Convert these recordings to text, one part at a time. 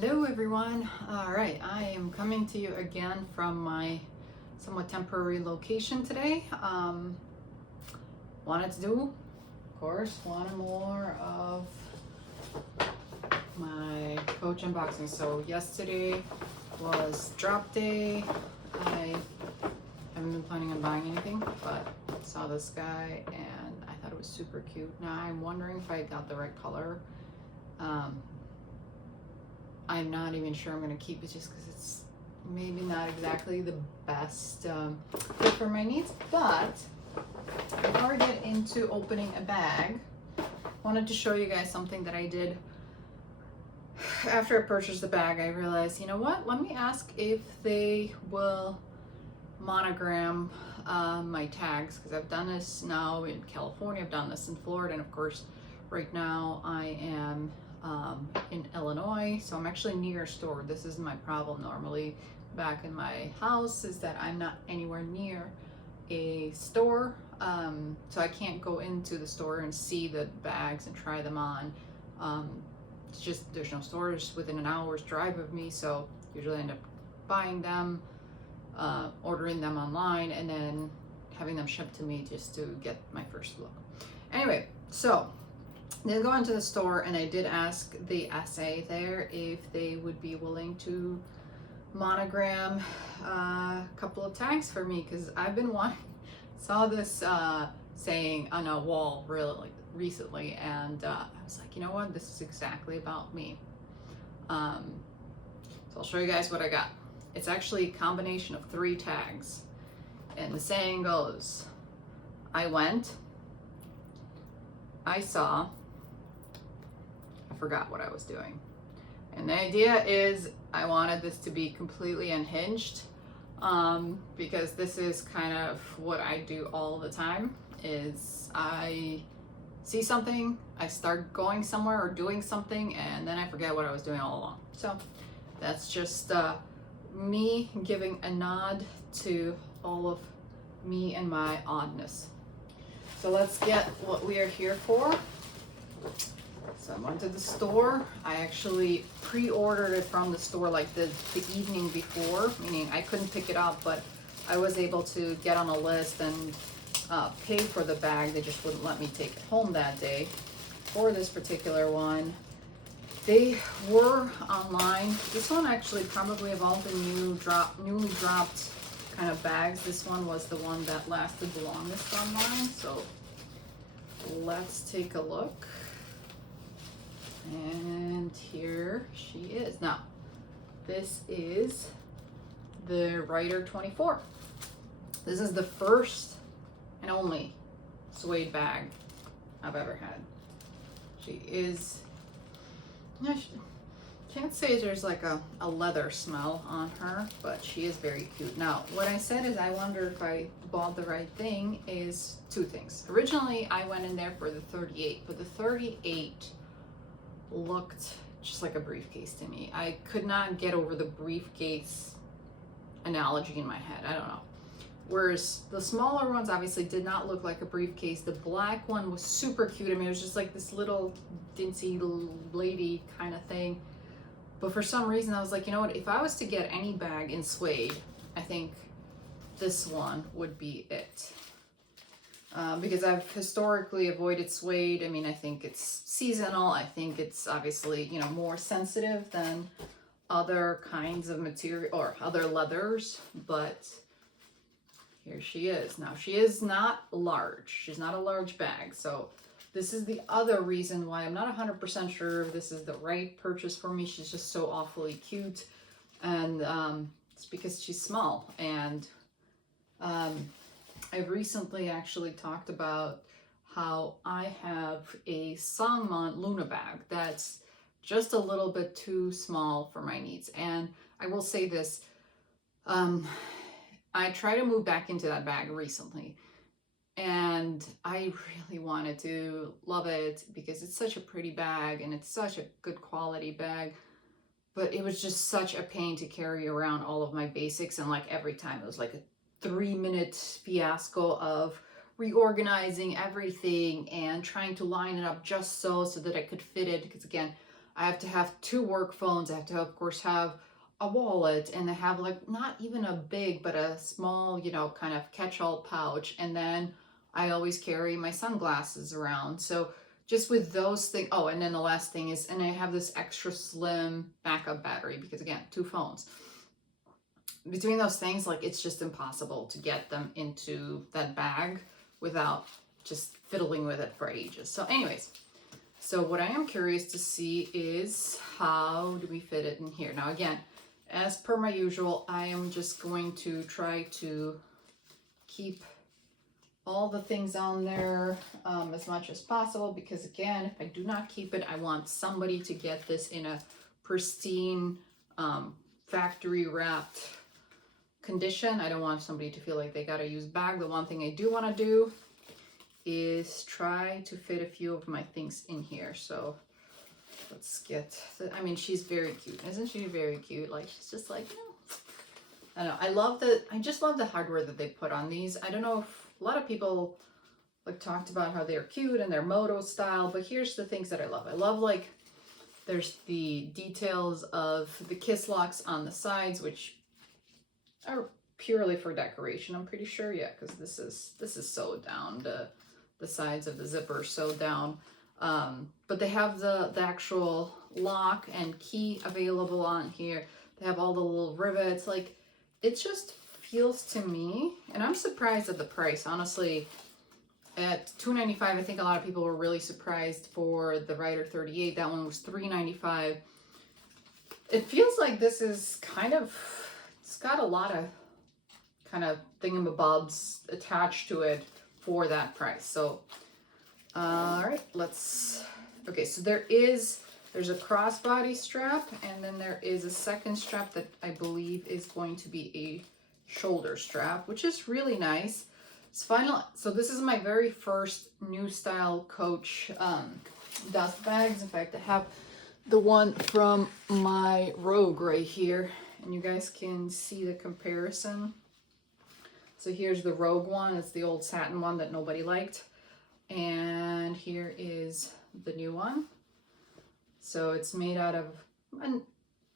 Hello everyone. All right, I am coming to you again from my somewhat temporary location today. Wanted to do, of course, one more of my Coach unboxing. So yesterday was drop day. I haven't been planning on buying anything, but saw this guy and I thought it was super cute. Now I'm wondering if I got the right color. I'm not even sure I'm going to keep it just because it's maybe not exactly the best fit for my needs. But before I get into opening a bag, I wanted to show you guys something that I did after I purchased the bag. I realized, you know what? Let me ask if they will monogram my tags, because I've done this now in California, I've done this in Florida, and of course right now I am in Illinois, so I'm actually near a store. This isn't my problem normally back in my house, is that I'm not anywhere near a store, so I can't go into the store and see the bags and try them on. It's just there's no stores within an hour's drive of me, so usually I end up buying them, ordering them online, and then having them shipped to me just to get my first look. Anyway, so then go into the store, and I did ask the SA there if they would be willing to monogram a couple of tags for me, because I've been saw this saying on a wall really recently, and I was like, you know what, this is exactly about me. So I'll show you guys what I got. It's actually a combination of 3 tags, and the saying goes, I saw, I forgot what I was doing. And the idea is I wanted this to be completely unhinged, because this is kind of what I do all the time, is I see something, I start going somewhere or doing something, and then I forget what I was doing all along. So that's just me giving a nod to all of me and my oddness. So let's get what we are here for. So I went to the store. I actually pre-ordered it from the store like the evening before, meaning I couldn't pick it up, but I was able to get on a list and pay for the bag. They just wouldn't let me take it home that day. For this particular one, they were online. This one actually probably of all the newly dropped kind of bags, this one was the one that lasted the longest online. So let's take a look. And here she is. Now, this is the Rider 24. This is the first and only suede bag I've ever had. She is, I can't say there's like a leather smell on her, but she is very cute. Now, what I said is I wonder if I bought the right thing is 2 things. Originally, I went in there for the 38, but the 38 looked just like a briefcase to me. I could not get over the briefcase analogy in my head. I don't know. Whereas the smaller ones obviously did not look like a briefcase. The black one was super cute. I mean, it was just like this little dincy lady kind of thing. But for some reason, I was like, you know what? If I was to get any bag in suede, I think this one would be it. Because I've historically avoided suede. I mean, I think it's seasonal. I think it's obviously, you know, more sensitive than other kinds of material or other leathers, but here she is. Now, she is not large. She's not a large bag. So this is the other reason why I'm not 100% sure if this is the right purchase for me. She's just so awfully cute. And it's because she's small. And I've recently actually talked about how I have a Sangman Luna bag that's just a little bit too small for my needs. And I will say this, I tried to move back into that bag recently, and I really wanted to love it because it's such a pretty bag and it's such a good quality bag. But it was just such a pain to carry around all of my basics, and like every time it was like a 3-minute fiasco of reorganizing everything and trying to line it up just so that I could fit it, because again, I have to have 2 work phones. I have to, of course, have a wallet, and I have like not even a big, but a small, you know, kind of catch-all pouch. And then I always carry my sunglasses around. So just with those things. Oh, and then the last thing is, and I have this extra slim backup battery because again, 2 phones. Between those things, like it's just impossible to get them into that bag without just fiddling with it for ages. So anyways, so what I am curious to see is how do we fit it in here? Now again, as per my usual, I am just going to try to keep all the things on there as much as possible, because again, if I do not keep it, I want somebody to get this in a pristine factory wrapped condition. I don't want somebody to feel like they got to use bag. The one thing I do want to do is try to fit a few of my things in here. So let's get, I mean, she's very cute. Isn't she very cute? Like, she's just like, you know, I don't know. I just love the hardware that they put on these. I don't know if a lot of people like talked about how they're cute and they're moto style, but here's the things that I love. I love, like, there's the details of the kiss locks on the sides, which are purely for decoration, I'm pretty sure. Yeah, because this is sewed down. The sides of the zipper sewed down. But they have the actual lock and key available on here. They have all the little rivets. Like, it just feels to me, and I'm surprised at the price, honestly. At $2.95, I think a lot of people were really surprised for the Rider 38. That one was $3.95. It feels like this is kind of, it's got a lot of kind of thingamabobs attached to it for that price. So, all right, okay, so there's a crossbody strap, and then there is a second strap that I believe is going to be a shoulder strap, which is really nice. So this is my very first new style Coach dust bags. In fact, I have the one from my Rogue right here, and you guys can see the comparison. So here's the Rogue one. It's the old satin one that nobody liked. And here is the new one. So it's made out of a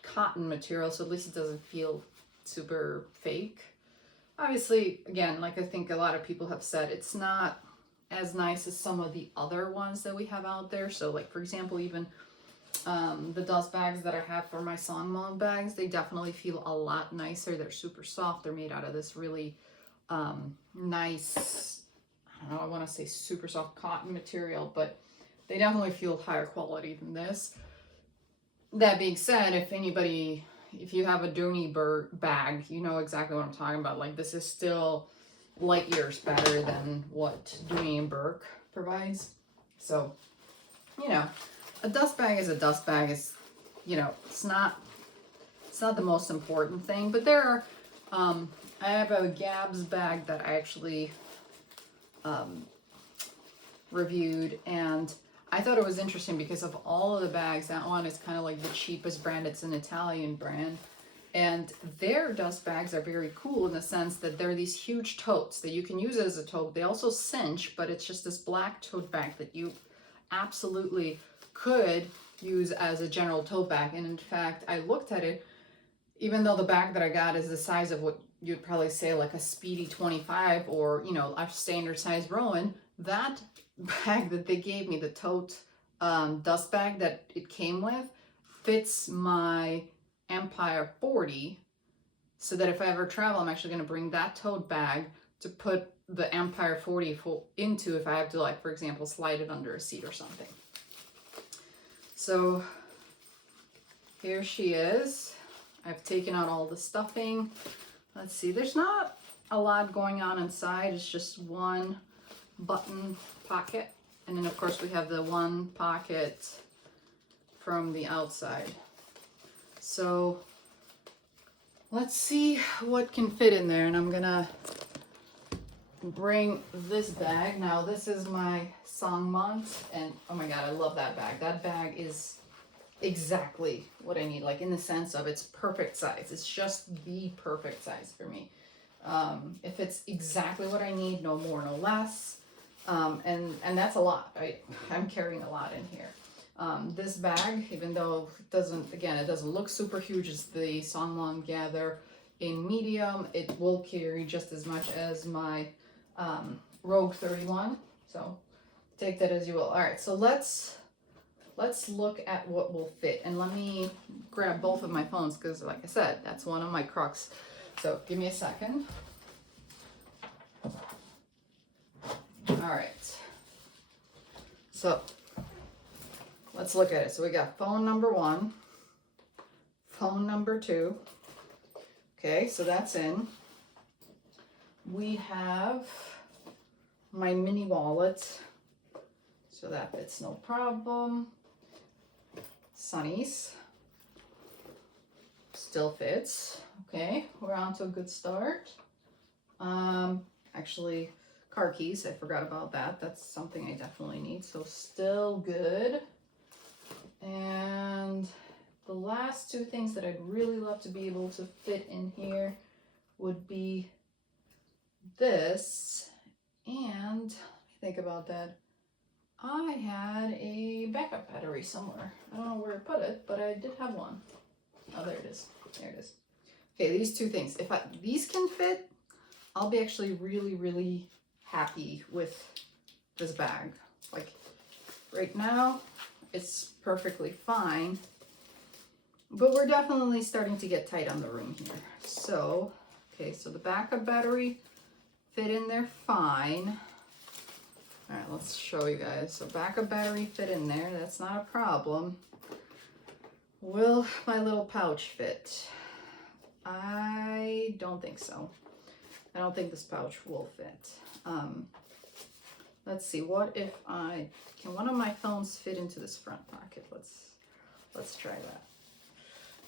cotton material, so at least it doesn't feel super fake. Obviously, again, like I think a lot of people have said, it's not as nice as some of the other ones that we have out there. So like, for example, even the dust bags that I have for my song mug bags, they definitely feel a lot nicer. They're super soft. They're made out of this really nice, I don't know, I want to say super soft cotton material, but they definitely feel higher quality than this. That being said, if you have a Dooney bag, you know exactly what I'm talking about. Like, this is still light years better than what Dooney & Bourke provides. So, you know, a dust bag is a dust bag. It's, you know, it's not the most important thing. But there are, I have a Gabs bag that I actually reviewed, and I thought it was interesting because of all of the bags, that one is kind of like the cheapest brand. It's an Italian brand. And their dust bags are very cool in the sense that they're these huge totes that you can use as a tote. They also cinch, but it's just this black tote bag that you absolutely could use as a general tote bag. And in fact, I looked at it, even though the bag that I got is the size of what you'd probably say like a Speedy 25 or, you know, a standard size Rowan, that bag that they gave me, the tote dust bag that it came with, fits my Empire 40, so that if I ever travel, I'm actually going to bring that tote bag to put the Empire 40 into if I have to, like, for example, slide it under a seat or something. So here she is. I've taken out all the stuffing. Let's see, there's not a lot going on inside. It's just one button pocket, and then of course we have the one pocket from the outside. So let's see what can fit in there, and I'm gonna bring this bag. Now this is my song mugs, and oh my god, I love that bag. That bag is exactly what I need, like in the sense of it's perfect size. It's just the perfect size for me. If it's exactly what I need, no more, no less. And that's a lot, right? I'm carrying a lot in here. This bag, even though it doesn't look super huge, it's the Sanglam Gather in medium. It will carry just as much as my Rogue 31. So take that as you will. All right, so let's look at what will fit. And let me grab both of my phones because, like I said, that's one of my crux. So give me a second. All right. So let's look at it. So we got phone number 1, phone number 2. Okay, so that's in. We have my mini wallet. So that fits no problem. Sunnies. Still fits. Okay, we're on to a good start. Actually, car keys, I forgot about that. That's something I definitely need. So still good. And the last 2 things that I'd really love to be able to fit in here would be this. And let me think about that. I had a backup battery somewhere. I don't know where I put it, but I did have one. Oh, there it is. There it is. Okay, these 2 things. If these can fit, I'll be actually really, really happy with this bag. Like right now, it's perfectly fine, but we're definitely starting to get tight on the room here. So, okay, so the backup battery fit in there fine. All right, let's show you guys. So backup battery fit in there. That's not a problem. Will my little pouch fit? I don't think so. I don't think this pouch will fit. Let's see. What if can one of my phones fit into this front pocket? Let's try that.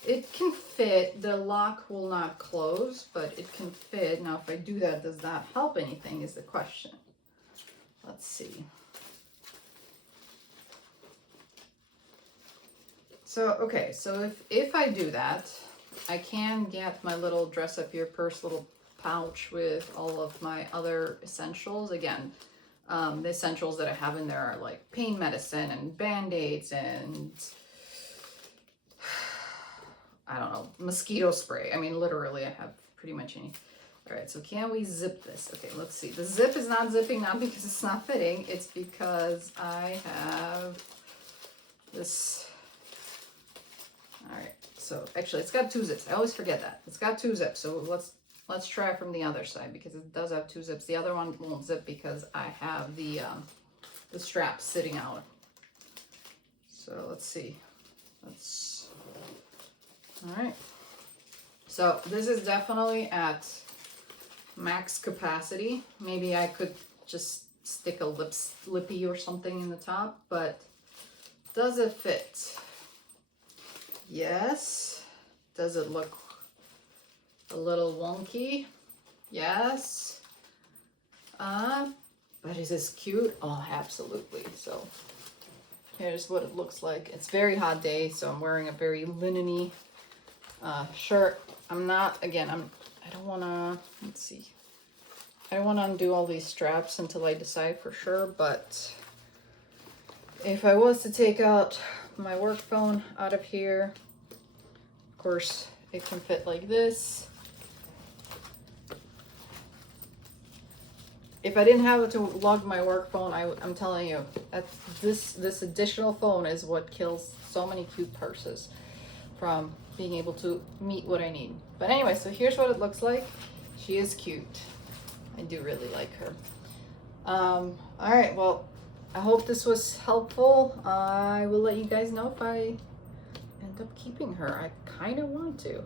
It can fit. The lock will not close, but it can fit. Now, if I do that, does that help anything is the question. Let's see. So, okay, so if I do that, I can get my little dress up your purse little pouch with all of my other essentials. Again, the essentials that I have in there are like pain medicine and Band-Aids and I don't know, mosquito spray. I mean, literally, I have pretty much any. All right, so can we zip this? Okay, let's see. The zip is not zipping, not because it's not fitting. It's because I have this. All right, so actually it's got 2 zips. I always forget that. It's got 2 zips. So let's try from the other side because it does have 2 zips. The other one won't zip because I have the strap sitting out. So let's see. All right. So this is definitely at max capacity. Maybe I could just stick a lippy or something in the top, but does it fit? Yes. Does it look a little wonky? Yes. But is this cute? Oh, absolutely. So here's what it looks like. It's a very hot day, so I'm wearing a very linen-y shirt. I don't want to, let's see. I don't want to undo all these straps until I decide for sure, but if I was to take out my work phone out of here, of course, it can fit like this. If I didn't have to lug my work phone, I'm telling you, this additional phone is what kills so many cute purses from being able to meet what I need. But anyway, so here's what it looks like. She is cute. I do really like her. All right, well, I hope this was helpful. I will let you guys know if I end up keeping her. I kind of want to.